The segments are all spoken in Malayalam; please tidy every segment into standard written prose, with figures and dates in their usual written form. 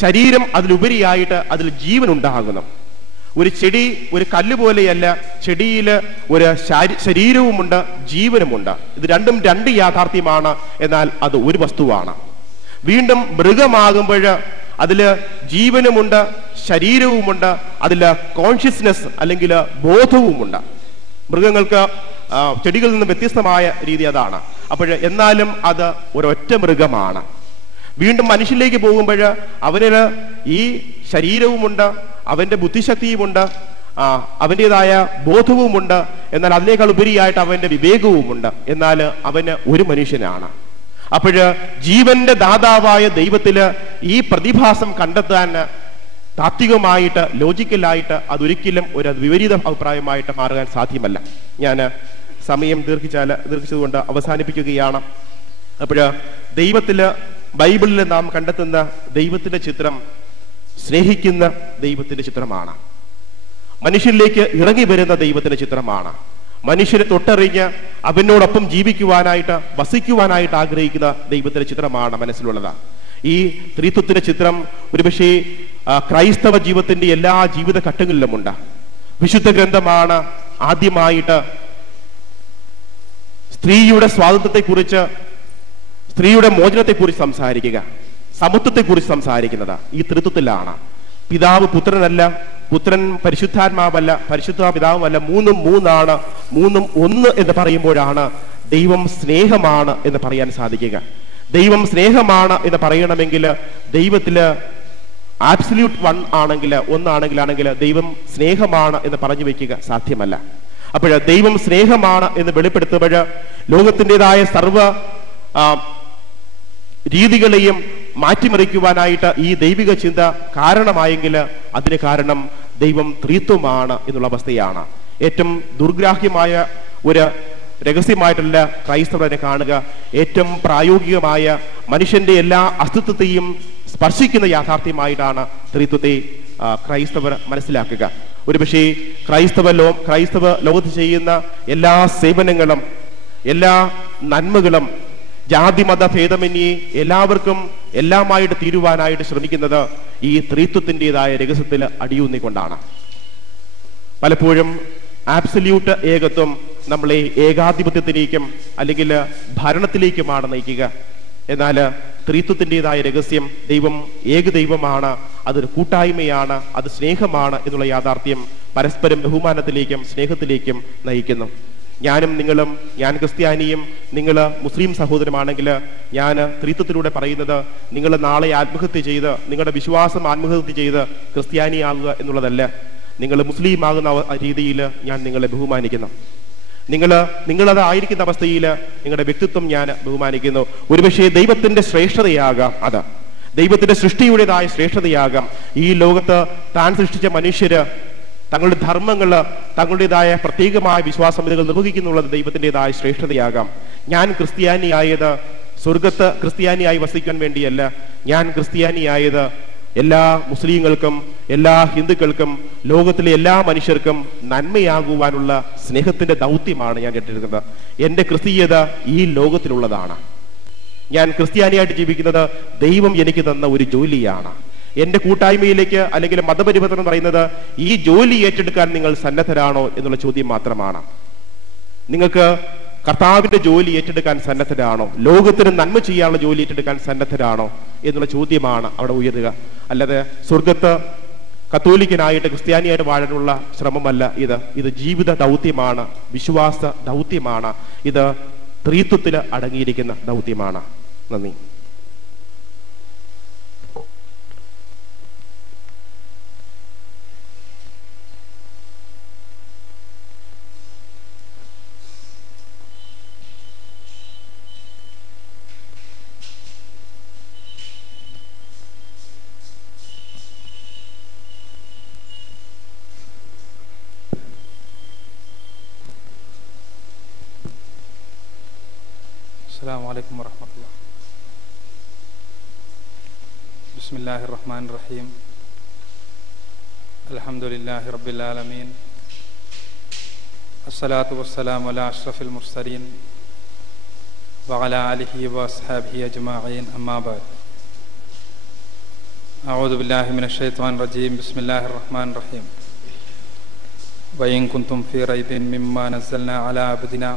ശരീരം അതിലുപരിയായിട്ട് അതിൽ ജീവൻ ഉണ്ടാകുന്നു. ഒരു ചെടി ഒരു കല്ല് പോലെയല്ല, ചെടിയിൽ ഒരു ശരീരവുമുണ്ട്, ജീവനുമുണ്ട്. ഇത് രണ്ടും രണ്ട് യാഥാർത്ഥ്യമാണ്, എന്നാൽ അത് ഒരു വസ്തുവാണ്. വീണ്ടും മൃഗമാകുമ്പോൾ അതില് ജീവനുമുണ്ട്, ശരീരവുമുണ്ട്, അതില് കോൺഷ്യസ്നെസ് അല്ലെങ്കിൽ ബോധവുമുണ്ട്. മൃഗങ്ങൾക്ക് ചെടികളിൽ നിന്ന് വ്യത്യസ്തമായ രീതി അതാണ്. അപ്പോൾ എന്നാലും അത് ഒരൊറ്റ മൃഗമാണ്. വീണ്ടും മനുഷ്യനിലേക്ക് പോകുമ്പോൾ അവന് ഈ ശരീരവുമുണ്ട്, അവന്റെ ബുദ്ധിശക്തിയുമുണ്ട്, അവൻ്റെതായ ബോധവുമുണ്ട്, എന്നാൽ അതിനേക്കാൾ ഉപരിയായിട്ട് അവന്റെ വിവേകവുമുണ്ട്. എന്നാൽ അവന് ഒരു മനുഷ്യനാണ്. അപ്പോൾ ജീവന്റെ ദാതാവായ ദൈവത്തില് ഈ പ്രതിഭാസം കണ്ടെത്താൻ താത്വികമായിട്ട് ലോജിക്കലായിട്ട് അതൊരിക്കലും ഒരു വിപരീത അഭിപ്രായമായിട്ട് മാറാൻ സാധ്യമല്ല. ഞാൻ സമയം ദീർഘിച്ചതുകൊണ്ട് അവസാനിപ്പിക്കുകയാണ്. അപ്പോൾ ദൈവത്തില് ബൈബിളിൽ നാം കണ്ടെത്തുന്ന ദൈവത്തിന്റെ ചിത്രം സ്നേഹിക്കുന്ന ദൈവത്തിന്റെ ചിത്രമാണ്. മനുഷ്യരിലേക്ക് ഇറങ്ങി വരുന്ന ദൈവത്തിന്റെ ചിത്രമാണ്. മനുഷ്യരെ തൊട്ടറിഞ്ഞ് അവനോടൊപ്പം ജീവിക്കുവാനായിട്ട് വസിക്കുവാനായിട്ട് ആഗ്രഹിക്കുന്ന ദൈവത്തിന്റെ ചിത്രമാണ് മനസ്സിലുള്ളത്. ഈ ത്രിത്വത്തിന്റെ ചിത്രം ഒരുപക്ഷെ ക്രൈസ്തവ ജീവിതത്തിന്റെ എല്ലാ ജീവിത ഘട്ടങ്ങളിലുമുണ്ട്. വിശുദ്ധ ഗ്രന്ഥമാണ് ആദ്യമായിട്ട് സ്ത്രീയുടെ സ്വാതന്ത്ര്യത്തെക്കുറിച്ച്, സ്ത്രീയുടെ മോചനത്തെക്കുറിച്ച് സംസാരിക്കുക, സമത്വത്തെക്കുറിച്ച് സംസാരിക്കുന്നത് ഈ ത്രിത്വത്തിലാണ്. പിതാവ് പുത്രനല്ല, പുത്രൻ പരിശുദ്ധാത്മാവല്ല, പരിശുദ്ധ പിതാവുമല്ല, മൂന്നും മൂന്നാണ്, മൂന്നും ഒന്ന് എന്ന് പറയുമ്പോഴാണ് ദൈവം സ്നേഹമാണ് എന്ന് പറയാൻ സാധിക്കുക. ദൈവം സ്നേഹമാണ് എന്ന് പറയണമെങ്കിൽ ദൈവത്തില് ആബ്സല്യൂട്ട് വൺ ആണെങ്കിൽ, ഒന്നാണെങ്കിൽ ദൈവം സ്നേഹമാണ് എന്ന് പറഞ്ഞു വെക്കുക സാധ്യമല്ല. അപ്പോൾ ദൈവം സ്നേഹമാണ് എന്ന് വെളിപ്പെടുത്തുമ്പോൾ ലോകത്തിൻ്റെതായ സർവ രീതികളെയും മാറ്റിമറിക്കുവാനായിട്ട് ഈ ദൈവിക ചിന്ത കാരണമായെങ്കിൽ അതിന് കാരണം ദൈവം ത്രിത്വമാണ് എന്നുള്ള അവസ്ഥയാണ്. ഏറ്റവും ദുർഗ്രാഹ്യമായ ഒരു രഹസ്യമായിട്ടുള്ള ക്രൈസ്തവരെ കാണുക, ഏറ്റവും പ്രായോഗികമായ മനുഷ്യന്റെ എല്ലാ അസ്തിത്വത്തെയും സ്പർശിക്കുന്ന യാഥാർത്ഥ്യമായിട്ടാണ് ത്രിത്വത്തെ ക്രൈസ്തവർ മനസ്സിലാക്കുക. ഒരുപക്ഷെ ക്രൈസ്തവ ലോകത്ത് ചെയ്യുന്ന എല്ലാ സേവനങ്ങളും, എല്ലാ നന്മകളും ജാതി മത ഭേദമന്യേ എല്ലാവർക്കും എല്ലാമായിട്ട് തീരുവാനായിട്ട് ശ്രമിക്കുന്നത് ഈ ത്രിത്വത്തിൻ്റെതായ രഹസ്യത്തിൽ അടിയൂന്നിക്കൊണ്ടാണ്. പലപ്പോഴും ആബ്സല്യൂട്ട് ഏകത്വം നമ്മളെ ഏകാധിപത്യത്തിലേക്കും അല്ലെങ്കിൽ ഭരണത്തിലേക്കുമാണ് നയിക്കുക. എന്നാൽ ത്രിത്വത്തിൻ്റെതായ രഹസ്യം ദൈവം ഏകദൈവമാണ്, അതൊരു കൂട്ടായ്മയാണ്, അത് സ്നേഹമാണ് എന്നുള്ള യാഥാർത്ഥ്യം പരസ്പരം ബഹുമാനത്തിലേക്കും സ്നേഹത്തിലേക്കും നയിക്കുന്നു. ഞാനും നിങ്ങളും, ഞാൻ ക്രിസ്ത്യാനിയും നിങ്ങൾ മുസ്ലിം സഹോദരമാണെങ്കിൽ ഞാൻ ത്രിത്വത്തിലൂടെ പറയുന്നത് നിങ്ങൾ നാളെ ആത്മഹത്യ ചെയ്ത്, നിങ്ങളുടെ വിശ്വാസം ആത്മഹത്യ ചെയ്ത് ക്രിസ്ത്യാനിയാകുക എന്നുള്ളതല്ല. നിങ്ങൾ മുസ്ലിം ആകുന്ന രീതിയിൽ ഞാൻ നിങ്ങളെ ബഹുമാനിക്കുന്നു. നിങ്ങളത് ആയിരിക്കുന്ന അവസ്ഥയിൽ നിങ്ങളുടെ വ്യക്തിത്വം ഞാൻ ബഹുമാനിക്കുന്നു. ഒരുപക്ഷെ ദൈവത്തിന്റെ ശ്രേഷ്ഠതയാകാം, അത് ദൈവത്തിന്റെ സൃഷ്ടിയുടേതായ ശ്രേഷ്ഠതയാകാം. ഈ ലോകത്ത് താൻ സൃഷ്ടിച്ച മനുഷ്യര് തങ്ങളുടെ ധർമ്മങ്ങള്, തങ്ങളുടേതായ പ്രത്യേകമായ വിശ്വാസമിതികൾ നിർവഹിക്കുന്നുള്ളത് ദൈവത്തിൻ്റെതായ ശ്രേഷ്ഠതയാകാം. ഞാൻ ക്രിസ്ത്യാനിയായത് സ്വർഗത്ത് ക്രിസ്ത്യാനിയായി വസിക്കാൻ വേണ്ടിയല്ല. ഞാൻ ക്രിസ്ത്യാനിയായത് എല്ലാ മുസ്ലിങ്ങൾക്കും, എല്ലാ ഹിന്ദുക്കൾക്കും, ലോകത്തിലെ എല്ലാ മനുഷ്യർക്കും നന്മയാകുവാനുള്ള സ്നേഹത്തിന്റെ ദൗത്യമാണ് ഞാൻ കേട്ടിരിക്കുന്നത്. എൻ്റെ ക്രിസ്തീയത ഈ ലോകത്തിലുള്ളതാണ്. ഞാൻ ക്രിസ്ത്യാനിയായിട്ട് ജീവിക്കുന്നത് ദൈവം എനിക്ക് തന്ന ഒരു ജോലിയാണ്. എൻ്റെ കൂട്ടായ്മയിലേക്ക് അല്ലെങ്കിൽ മതപരിവർത്തനം എന്ന് പറയുന്നത് ഈ ജോലി ഏറ്റെടുക്കാൻ നിങ്ങൾ സന്നദ്ധരാണോ എന്നുള്ള ചോദ്യം മാത്രമാണ്. നിങ്ങൾക്ക് കർത്താവിന്റെ ജോലി ഏറ്റെടുക്കാൻ സന്നദ്ധരാണോ? ലോകത്തിന് നന്മ ചെയ്യാനുള്ള ജോലി ഏറ്റെടുക്കാൻ സന്നദ്ധരാണോ എന്നുള്ള ചോദ്യമാണ് അവിടെ ഉയരുക. അല്ലാതെ സ്വർഗത്ത് കത്തോലിക്കനായിട്ട് ക്രിസ്ത്യാനിയായിട്ട് വാഴാനുള്ള ശ്രമമല്ല ഇത് ജീവിത ദൗത്യമാണ്, വിശ്വാസ ദൗത്യമാണ്, ഇത് ത്രിത്വത്തിൽ അടങ്ങിയിരിക്കുന്ന ദൗത്യമാണ്. നന്ദി. السلام عليكم ورحمة الله. بسم الله الرحمن الرحيم. الحمد لله رب العالمين. الصلاة والسلام على أشرف المرسلين وعلى آله وأصحابه أجمعين. أما بعد. أعوذ بالله من الشيطان الرجيم بسم الله الرحمن الرحيم وإن كنتم في ريب مما نزلنا على عبدنا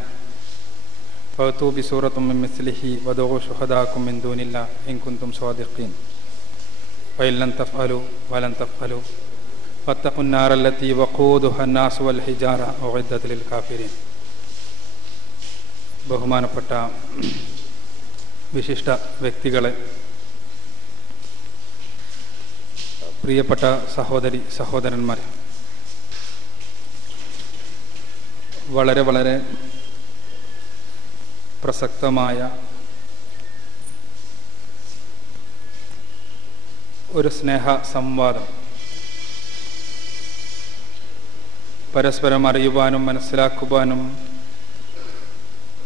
فأتوا بسورة من مثله وادعوا شهداءكم من دون الله إن كنتم صادقين وإن لم تفعلوا ولن تفعلوا فاتقوا النار التي وقودها الناس والحجارة أعدت للكافرين. ബഹുമാനപ്പെട്ട വിശിഷ്ട വ്യക്തികളെ, പ്രിയപ്പെട്ട സഹോദരി സഹോദരന്മാരെ, വളരെ വളരെ പ്രസക്തമായ ഒരു സ്നേഹ സംവാദം പരസ്പരം അറിയുവാനും മനസ്സിലാക്കുവാനും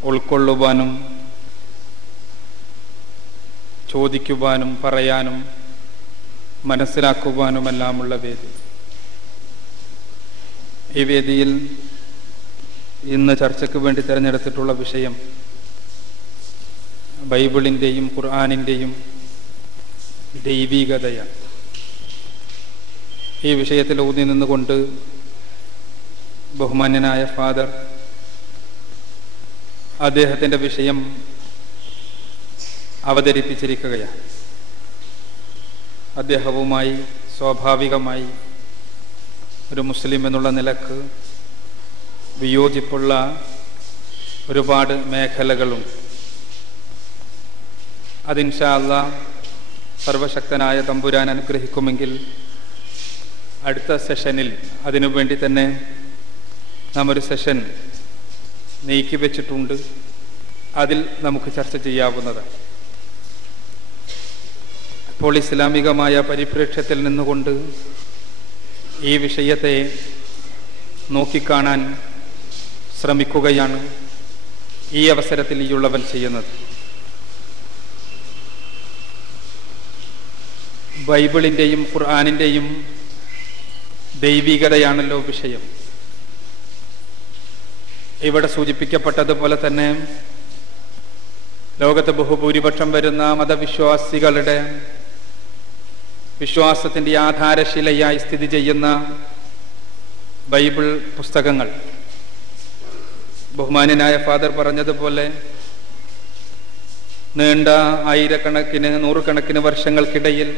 ഉൾക്കൊള്ളുവാനും ചോദിക്കുവാനും പറയാനും മനസ്സിലാക്കുവാനുമെല്ലാമുള്ള വേദി. ഈ വേദിയിൽ ഇന്ന് ചർച്ചയ്ക്ക് വേണ്ടി തിരഞ്ഞെടുത്തിട്ടുള്ള വിഷയം ബൈബിളിൻ്റെയും ഖുർആനിൻ്റെയും ദൈവികതയാണ്. ഈ വിഷയത്തിൽ ഊന്നി നിന്നുകൊണ്ട് ബഹുമാന്യനായ ഫാദർ അദ്ദേഹത്തിൻ്റെ വിഷയം അവതരിപ്പിച്ചിരിക്കുകയാണ്. അദ്ദേഹവുമായി സ്വാഭാവികമായി ഒരു മുസ്ലിം എന്നുള്ള നിലക്ക് വിയോജിപ്പുള്ള ഒരുപാട് മേഖലകളുണ്ട്. അത് ഇൻഷാ അല്ലാഹ് സർവശക്തനായ തമ്പുരാൻ അനുഗ്രഹിക്കുമെങ്കിൽ അടുത്ത സെഷനിൽ അതിനുവേണ്ടി തന്നെ നാം ഒരു സെഷൻ നീക്കി വെച്ചിട്ടുണ്ട്. അതിൽ നമുക്ക് ചർച്ച ചെയ്യാവുന്നതാണ്. അപ്പോൾ ഇസ്ലാമികമായ പരിപ്രേക്ഷ്യത്തിൽ നിന്നുകൊണ്ട് ഈ വിഷയത്തെ നോക്കിക്കാണാൻ ശ്രമിക്കുകയാണ് ഈ അവസരത്തിൽ ഈ ഉള്ളവൻ ചെയ്യുന്നത്. ബൈബിളിൻ്റെയും ഖുർആനിൻ്റെയും ദൈവികതയാണല്ലോ വിഷയം. ഇവിടെ സൂചിപ്പിക്കപ്പെട്ടതുപോലെ തന്നെ ലോകത്ത് ബഹുഭൂരിപക്ഷം വരുന്ന മതവിശ്വാസികളുടെ വിശ്വാസത്തിൻ്റെ ആധാരശിലയായി സ്ഥിതി ചെയ്യുന്ന ബൈബിൾ പുസ്തകങ്ങൾ, ബഹുമാന്യനായ ഫാദർ പറഞ്ഞതുപോലെ നീണ്ട ആയിരക്കണക്കിന് നൂറുകണക്കിന് വർഷങ്ങൾക്കിടയിൽ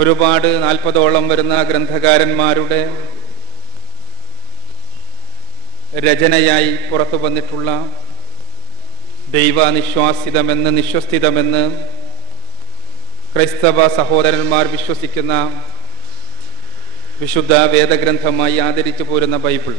ഒരുപാട് 40ഓളം വരുന്ന ഗ്രന്ഥകാരന്മാരുടെ രചനയായി പുറത്തു വന്നിട്ടുള്ള ദൈവനിശ്വാസിതമെന്ന് നിശ്വസ്തിതമെന്ന് ക്രൈസ്തവ സഹോദരന്മാർ വിശ്വസിക്കുന്ന വിശുദ്ധ വേദഗ്രന്ഥമായി ആദരിച്ചു പോരുന്ന ബൈബിൾ